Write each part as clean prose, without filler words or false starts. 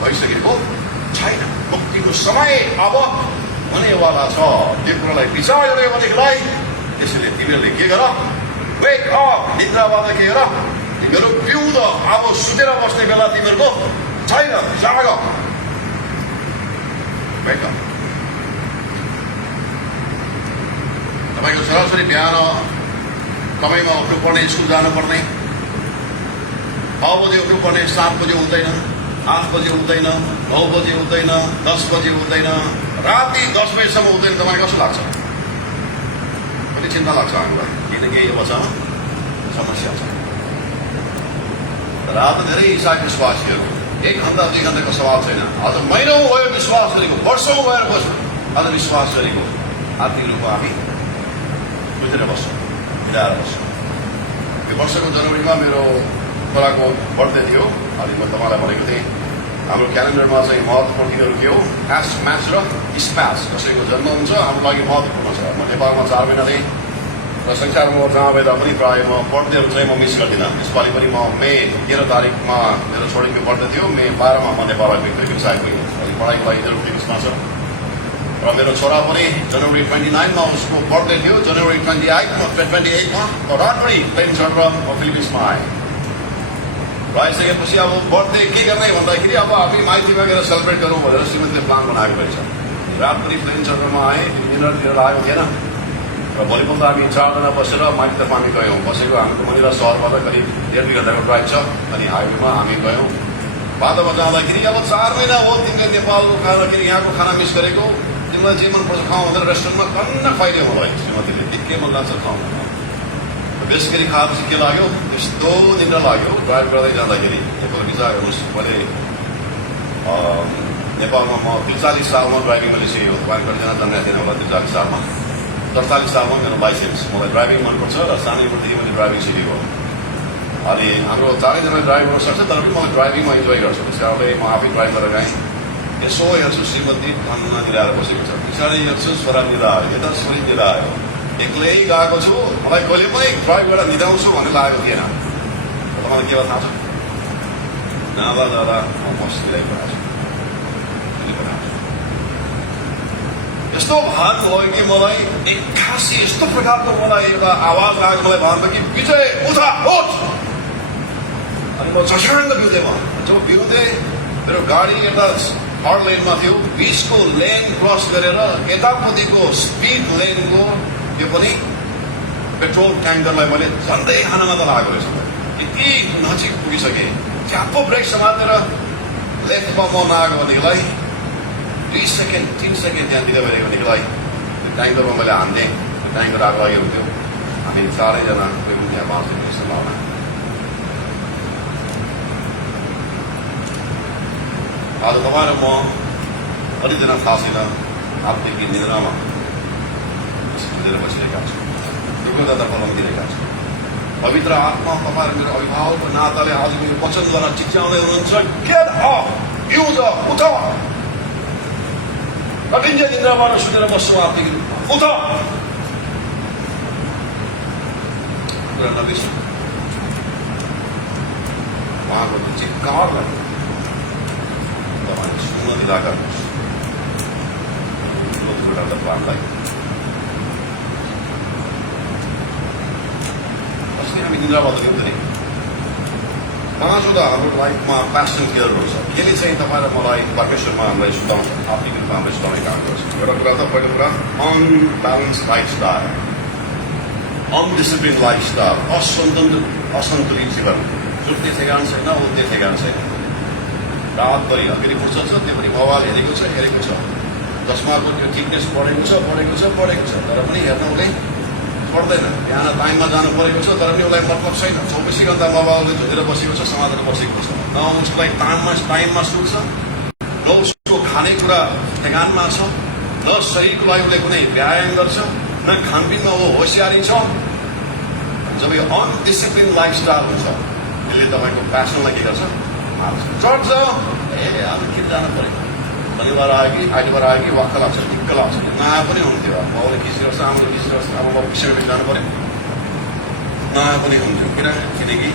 भइसकेको छैन। मुक्तिको समय अब हुनेवाला छ। त्यो कुरालाई विचार गऱ्यो भनेदेखिलाई त्यसैले तिमीहरूले के गर, वेक अप, निद्राबाट के गर, तिमीहरू पिउँद। अब सुतेर बस्ने बेला तिमीहरूको छैन, जाग, वेक अप। तपाईँको छोराछोरी बिहान तपाईँमा उठ्नुपर्ने, स्कुल जानुपर्ने, 6 बजे उठ्नुपर्ने, 7 बजे उठ्दैन, 8 बजे उठ्दैन, 9 बजे उठ्दैन, 10 बजे उठ्दैन, राति 10 बजेसम्म उठ्दैन। तपाईँ कस्तो लाग्छ? कति चिन्ता लाग्छ हामीलाई, किनकि यो बच्चामा समस्या छ। र आज धेरै इसाई विश्वासीहरू 1 घन्टा 2 घन्टाको सवाल छैन, आज महिनौँ भयो विश्वास गरेको, वर्षौँ भएर बस्यो आज विश्वास गरेको। आत्मिक रूपमा हामी बुझेर बस्छौँ, मिलाएर बस्छौँ। यो वर्षको जनवरीमा मेरो छोराको बर्थडे थियो। अनि म तपाईँलाई भनेको थिएँ हाम्रो क्यालेन्डरमा चाहिँ महत्त्वपूर्ण दिनहरू के हो, फ्यास्ट, म्याच र स्प्याच। कसैको जन्म हुन्छ हाम्रो लागि महत्त्वपूर्ण छ। म नेपालमा 4 महिना थिएँ र संसारमा जहाँ बेला पनि प्रायः म बर्थडेहरू चाहिँ म मिस गर्दिनँ। यसपालि पनि म मे 13 तारिकमा मेरो छोरीको बर्थडे थियो, मे 12मा म नेपाल आइपुगेँ, सायद पुगेँ। अनि पढाइको लागि मेरो फिक्समा छ। र मेरो छोरा पनि जनवरी 29मा उसको बर्थडे थियो, जनवरी 28मा रातभरि प्लेन चढेर म फिलिपिन्समा आएँ। र आइसकेपछि अब बर्थडे के गर्ने भन्दाखेरि अब हामी माइतीमा गएर सेलिब्रेट गरौँ भनेर श्रीमतीले प्लान बनाएको रहेछ। रातभरि प्लेन चढेरमा आएँ, डिनरतिर आएको थिएन। र भोलिपल्ट हामी 4 जना बसेर माइती हामी गयौँ। बसेको हाम्रो मनिला सहरबाट करिब 1.5 घन्टाको ड्राइभ छ। अनि हाइवेमा हामी गयौँ। बाटोमा जाँदाखेरि अब 4 महिना हो तिमीले नेपालको खाना, किन यहाँको खाना मिस गरेको, तिमीलाई जे मनपर्छ खाउँ भनेर रेस्टुरेन्टमा कन्न खुवाइदियो मलाई श्रीमतीले। के मन लाग्छ खाउँ। बेस गरी खाएपछि के लाग्यो, यस्तो निद्रा लाग्यो ड्राइभ गर्दै जाँदाखेरि। एकपल्ट विचार गर्नुहोस्, मैले नेपालमा म 43 सालमा ड्राइभिङ मैले सिकेको। तपाईँ कतिजना जन्मेको थिएन होला 43 सालमा। 48 सालमा मेरो लाइसेन्स। मलाई ड्राइभिङ मनपर्छ र सानैदेखि मैले ड्राइभिङ सिकेको। अनि हाम्रो 4 जना ड्राइभ गर्न सक्छ, तर पनि मलाई ड्राइभिङमा इन्जोय गर्छु। त्यस कारणले म आफै ड्राइभ गरेर गएँ। यसो हेर्छु श्रीमती धनमा निधाएर बसेको छ, पछाडि हेर्छु छोरा निधायो, यता छोरी निधायो। एक्लै गएको छु, मलाई कहिले पनि ड्राइभ गरेर निधाउँछु भन्ने लागेको थिएन। तपाईँलाई के भयो थाहा छ? जाँदा जाँदा म बसिरहेको छु। यस्तो भान भयो कि मलाई एक्कासी यस्तो प्रकारको मलाई एउटा आवाज आएको, मलाई भन्नु कि विजय उठा उठ। अनि म झस्याङ्ग बिउदै भयो। जब बिउदै मेरो गाडी एउटा थर्ड लेनमा थियो, 20 को लेन क्रस गरेर यतापट्टिको स्पिड लेनको यो पनि पेट्रोल ट्याङ्करलाई मैले झन्डै खानामा त लागेको रहेछ। यति नजिक पुगिसकेँ, च्याप्पो ब्रेक समातेर लेफ्टमा म नआएको भनेदेखिलाई 2 सेकेन्ड 3 सेकेन्ड त्यहाँ दिँदै गरेको भनेदेखिलाई ट्याङ्करमा मैले हान्थेँ। ट्याङ्कर आएको लागि हुन्थ्यो। हामी 4 जना त्यहाँ बाँच्थ्यौँ यस्तो लाउन। आज तपाईँ र म कतिजना थाहा छैन आत्मिक निद्रामा लिएर बसिरहेका छौँ, दुर्गन्धता पलाउँदिरहेका छौँ। पवित्र आत्मा तपाईँ मेरो अभिभावकको नाताले आज मेरो वचनद्वारा चिच्याउँदै हुनुहुन्छ, गेट अप, युज अप, उठ। कठिन निद्राबाट सुनेर बस्छौँ, आत्मिक उठ। कुरा नबिर्सु, उहाँको चिक्कारलाई तपाईँले सुन्न दिँदा गर्नुहोस्। प्लानलाई अस्ति हामी निद्राबाट दिँदैन। 5वटा हाम्रो लाइफमा प्यासन केयरहरू छ। यसले चाहिँ तपाईँ र मलाई परमेश्वरमा हामीलाई सुताउँछ, आत्मिक रूपमा हामीलाई सुताउने काम गर्छ। एउटा कुरा त पहिलो कुरा अनब्यालेन्स लाइफस्टाइल, अनडिसिप्लिन लाइफस्टाइल, असन्तुलित जीवन। सुत्ने ठेगान छैन, उठ्ने ठेगान छैन। रातभरि फेरि फुर्सद छ, त्यो पनि मोबाइल हेरेको छ। चस्माको त्यो थिकनेस बढेको छ, तर पनि हेर्न उसले पढ्दैन। बिहान टाइममा जानु परेको छ, तर पनि उसलाई मतलब छैन। 24 घन्टा मोबाइलले झुलेर बसेको छ, समातेर बसेको छ। न उसलाई टाइममा सुत्छ, न उसको खानेकुरा ठेगानमा छ, न शरीरको लागि उसले कुनै व्यायाम गर्छ, न खानपिनमा ऊ होसियारी छ। जब यो अनडिसिप्लिन लाइफस्टाइल हुन्छ, यसले तपाईँको प्यासनलाई के गर्छ? चढ्छ। आज के जानु पऱ्यो, शनिबार आयो कि आइतबार आयो कि वाक्क लाग्छ, ढिक्क लाग्छ। नआए पनि हुन्थ्यो, बाउले किस गर्छ, आमाले किस गर्छ, अब बाउ किसिमले जानु पऱ्यो, नआए पनि हुन्थ्यो। किनकि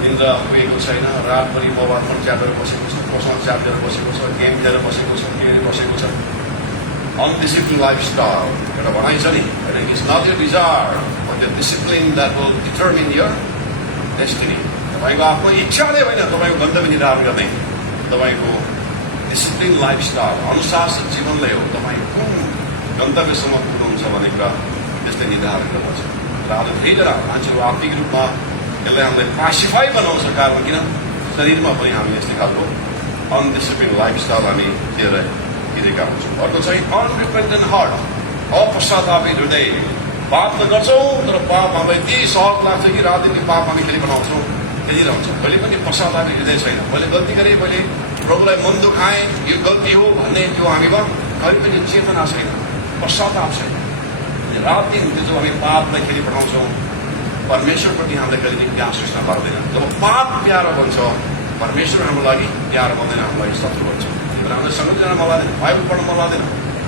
निन्द्रा पुगेको छैन, रातभरि मोबाइल फोन च्यापेर बसेको छ। कोसँग च्याट लिएर बसेको छ, गेम लिएर बसेको छ, के बसेको छ। अनडिसिप्लिन लाइफस्टाइल एउटा भनाइ छ नि, it's not your desire but the discipline that will determine your destiny. तपाईँको आफ्नो इच्छाले होइन तपाईँको गन्तव्य निर्धारण गर्ने, तपाईँको डिसिप्लिन लाइफस्टाइल अनुशासन जीवनले हो तपाईँ कुन गन्तव्यसम्म पुग्नुहुन्छ भन्ने कुरा त्यसले निर्धारण गर्दछ। र आज धेरैजना मान्छेहरू आर्थिक रूपमा यसले हामीलाई पासिफाई बनाउँछ, कारण किन शरीरमा पनि हामी यस्तै खालको अनडिसिप्लिन लाइफस्टाइल हामी लिएर हिँडेका हुन्छौँ। अर्को चाहिँ अनरिपेन्टेन्ट हार्ट, अपश्चातापी हृदय। पाप त गर्छौँ तर पाप हामीलाई यति सहज लाग्छ कि रात दिन पाप हामी फेरि बनाउँछौँ, खेलिरहन्छौँ। कहिले पनि पश्चातापी हृदय छैन। मैले गल्ती गरेँ, मैले प्रभुलाई मन दुखाएँ, यो गल्ती हो भन्ने त्यो हामीमा कहिले पनि चेतना छैन, पश्चाताप छैन। रात दिन त्यो जो हामी पापलाई खेली पठाउँछौँ, परमेश्वरप्रति हामीलाई कहिले पनि प्यार सृष्टि पार्दैन। जब पाप प्यारो बन्छ, परमेश्वर हाम्रो लागि प्यारो बन्दैन, हामीलाई शत्रु बन्छ। हामीलाई सङ्गत जान मन लाग्दैन, बाइबल पढ्न मन लाग्दैन,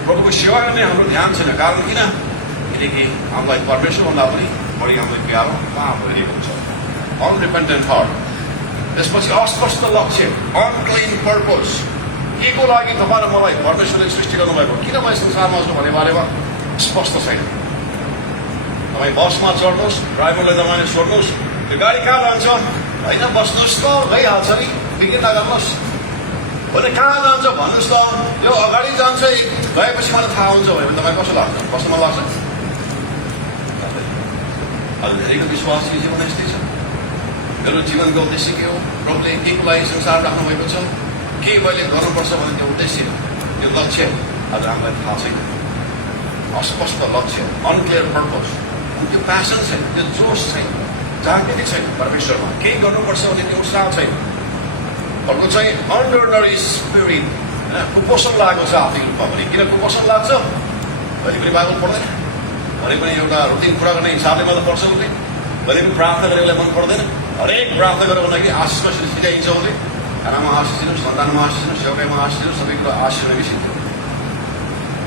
प्रभुको सेवा गर्ने हाम्रो ध्यान छैन। कारण किन? किनकि हामीलाई परमेश्वरभन्दा पनि बढी हामीलाई प्यारो पाप भइरहेको हुन्छ। अनरिपेन्टेन्ट हार्ट। त्यसपछि अस्पष्ट लक्ष्य, अनक्लिन पर्पज। के को लागि तपाईँ र मलाई परमेश्वरले सृष्टि गर्नुभएको, किन म संसारमा छु भन्ने बारेमा स्पष्ट छैन। तपाईँ बसमा चढ्नुहोस्, ड्राइभरले तपाईँले सोध्नुहोस् त्यो गाडी कहाँ जान्छ, होइन बस्नुहोस् त गइहाल्छ नि, बिग्रिन नगर्नुहोस्। भने कहाँ जान्छ भन्नुहोस् त, यो अगाडि जान्छ, गएपछि मलाई थाहा हुन्छ भने तपाईँ कसो लाग्छ? बस्न मन लाग्छ? अझ धेरैको विश्वासको जीवन यस्तै छ। मेरो जीवनको उद्देश्य के हो? प्रभुले के को लागि संसार राख्नु भएको छ, के मैले गर्नुपर्छ भन्ने त्यो उद्देश्य, त्यो लक्ष्य आज हामीलाई थाहा छैन। अस्पष्ट लक्ष्य, अनक्लियर पर्पज, त्यो प्यासन छैन, त्यो जोस छैन, जागृति छैन परमेश्वरमा, केही गर्नुपर्छ भन्ने त्यो उत्साह छैन। अर्को चाहिँ अन्डरनरी स्पिरिट, कुपोषण लागेको छ आर्थिक रूपमा पनि। किन कुपोषण लाग्छ? कहिले पनि बाइबल पढ्दैन, कहिले पनि एउटा रुटिन पुरा गर्ने हिसाबले मात्र पढ्छ उसले, कहिले पनि प्रार्थना गरेर मन पर्दैन। हरेक प्रार्थना गरेर भन्दाखेरि आशिषमा सिकाइन्छ उसले, खानामा आशिष दिनु, सन्तानमा आशिष दिनु, सेवाकाईमा आशिष दिनु, सबै कुरो आशिषमा बिर्सिन्छ।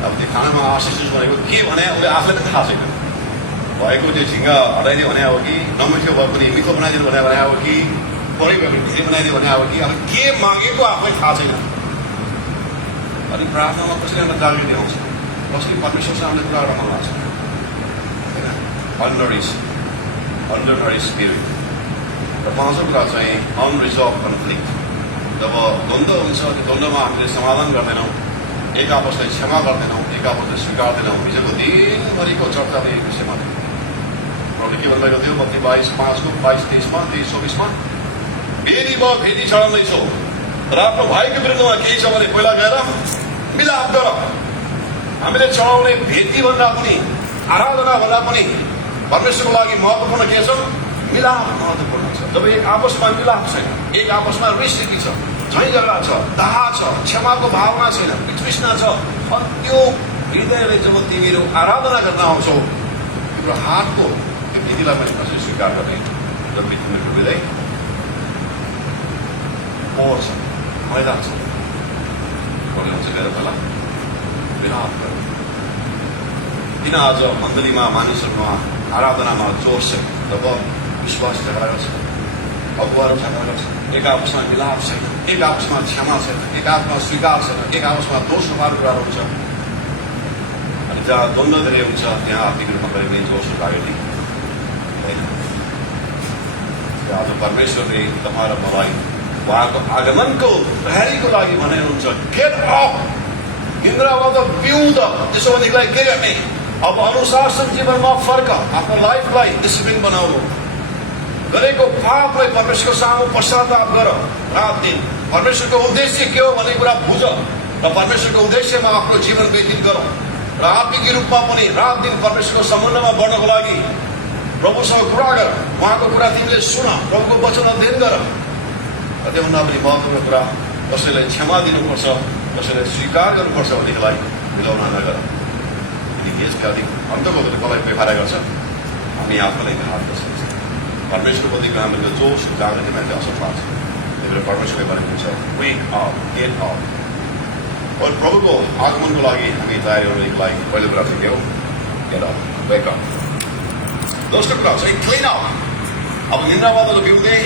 अब त्यो खानामा आशिष दिनु भनेको के भने उसले आफूलाई पनि थाहा छैन। भएको त्यो झिङ्गा हटाइदियो भने हो कि, नमिठो भए पनि मिठो बनाइदिनु भने हो कि, पढी भयो भने धेरै बनाइदियो भने हो कि, अब के मागेको आफै थाहा छैन। अनि प्रार्थनामा कसैले हामीलाई जागृति आउँछ, कसैले परमेश्वरसँग हामीले कुरा गर्न मन लाग्छ, होइन? अन्डरनरी स्पिरिट। र पाँचौँ कुरा चाहिँ अनरिजल्भ कन्फ्लिक्ट। जब द्वन्द्व हुन्छ, त्यो द्वन्द्वमा हामीले समाधान गर्दैनौँ, एक आपसलाई क्षमा गर्दैनौँ, एक आपसलाई स्वीकार्दैनौँ। हिजोको दिनभरिको चर्चा यही विषयमा थियो। प्रभुले के भन्नुभएको थियो? मत्ती 22:5, 22:23, 23:24मा, फेरि म फेरि चढाउँदैछु, तर आफ्नो भाइको विरुद्धमा केही छ भने पहिला गएर मिलाप गर। हामीले चढाउने भेटी भन्दा पनि, आराधना भन्दा पनि परमेश्वरको लागि महत्त्वपूर्ण के छ? मिलाप महत्त्वपूर्ण छ। जब एक आपसमा मिलाप छैन, एक आपसमा रिस-रीति छ, झैँझगडा छ, दाह छ, क्षमाको भावना छैन, वितृष्णा छ, अनि त्यो हृदयले जब तिमीहरू आराधना गर्न आउँछौ, तिम्रो हातको त्यो विधिलाई पनि कसरी स्वीकार गर्ने? जब तिमीहरूको हृदय पोहोर छ, मैदान छ, भन्छ गएर पहिला विलाप गर। किन आज मण्डलीमा मानिसहरूमा आराधनामा जोस छ? जब विश्वास झगडा गर्छ, अगुवाहरू झगडा गर्छ, एक आपसमा मिलाप छैन, एक आपसमा क्षमा छैन, एक आपसमा स्वीकार छैन, एक आपसमा दोष सुधार कुराहरू हुन्छ। अनि जहाँ द्वन्द्व धेरै हुन्छ त्यहाँ आर्थिक रूपमा कहिले पनि जोस जागृति होइन। आज परमेश्वरले तपाईँ र मलाई उहाँको आगमनको तयारीको लागि भनेनुहुन्छ, गेट अप, निन्द्राबाट पिउँद। त्यसो भनेदेखिलाई के गर्ने? अब अनुशासन जीवनमा फर्क, आफ्नो लाइफलाई डिसिप्लिन बनाउनु, गरेको पापलाई परमेश्वरको सामु पश्चाताप गर। रात दिन परमेश्वरको उद्देश्य के हो भन्ने कुरा बुझ र परमेश्वरको उद्देश्यमा आफ्नो जीवन व्यतीत गर। र आत्मिक रूपमा पनि रात दिन परमेश्वरको सम्बन्धमा बढ्नको लागि प्रभुसँग कुरा गर, उहाँको कुरा तिमीले सुन, प्रभुको वचन अध्ययन गर। र त्योभन्दा पनि महत्त्वपूर्ण कुरा, कसैलाई क्षमा दिनुपर्छ, कसैलाई स्वीकार गर्नुपर्छ भनेदेखिलाई मिलाउन नगर। किनकि यसका अधिक अन्तको कसलाई बेफारा गर्छ? हामी आफूलाई घात गर्छ। परमेश्वरप्रतिको हाम्रो जोस जागृतिमा चाहिँ असर पार्छ। त्यही भएर परमेश्वरले भनेको छ, वेक अप, गेट अप। और प्रभुको आगमनको लागि हामी तयारी हुनुको लागि पहिलो कुरा चाहिँ के हो? Get up, wake up. दोस्रो कुरा चाहिँ क्लिन अप। अब निन्द्राबाट पिउँदै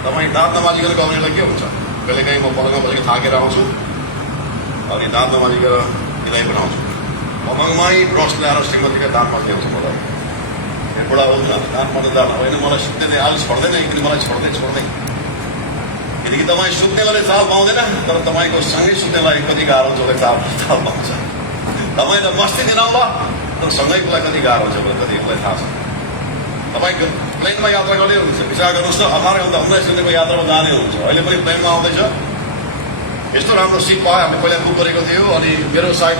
तपाईँ दाँत नमाजिकन गाउनेलाई के हुन्छ? कहिलेकाहीँ म पलङमा बसेको थाकेर आउँछु अनि दाँत नमाजिकन हिँडाइ बनाउँछु मङमै ब्रस ल्याएर श्रीमतीका दाँत मार्दै आउँछु मलाई बुढा आउँछ दाँत मार्दै जान होइन मलाई सुत्दैन आज छोड्दैन किन मलाई छोड्दै किनकि तपाईँ सुत्नेलाई चाल पाउँदैन तर तपाईँको सँगै सुत्नेलाई कति गाह्रो हुन्छ उसले चाल पाउँछ तपाईँ त मस्ती दिनाउला तर सँगैकोलाई कति गाह्रो हुन्छ भने कति उसलाई थाहा छ तपाईँको प्लेनमा यात्रा गर्दै हुनुहुन्छ विचार गर्नुहोस् न 18 गते 19 गतेको यात्रामा जाने हुन्छ अहिले पनि प्लेनमा आउँदैछ यस्तो राम्रो सिट पायो हामीले पहिला बुक गरेको थियो अनि मेरो साइडमा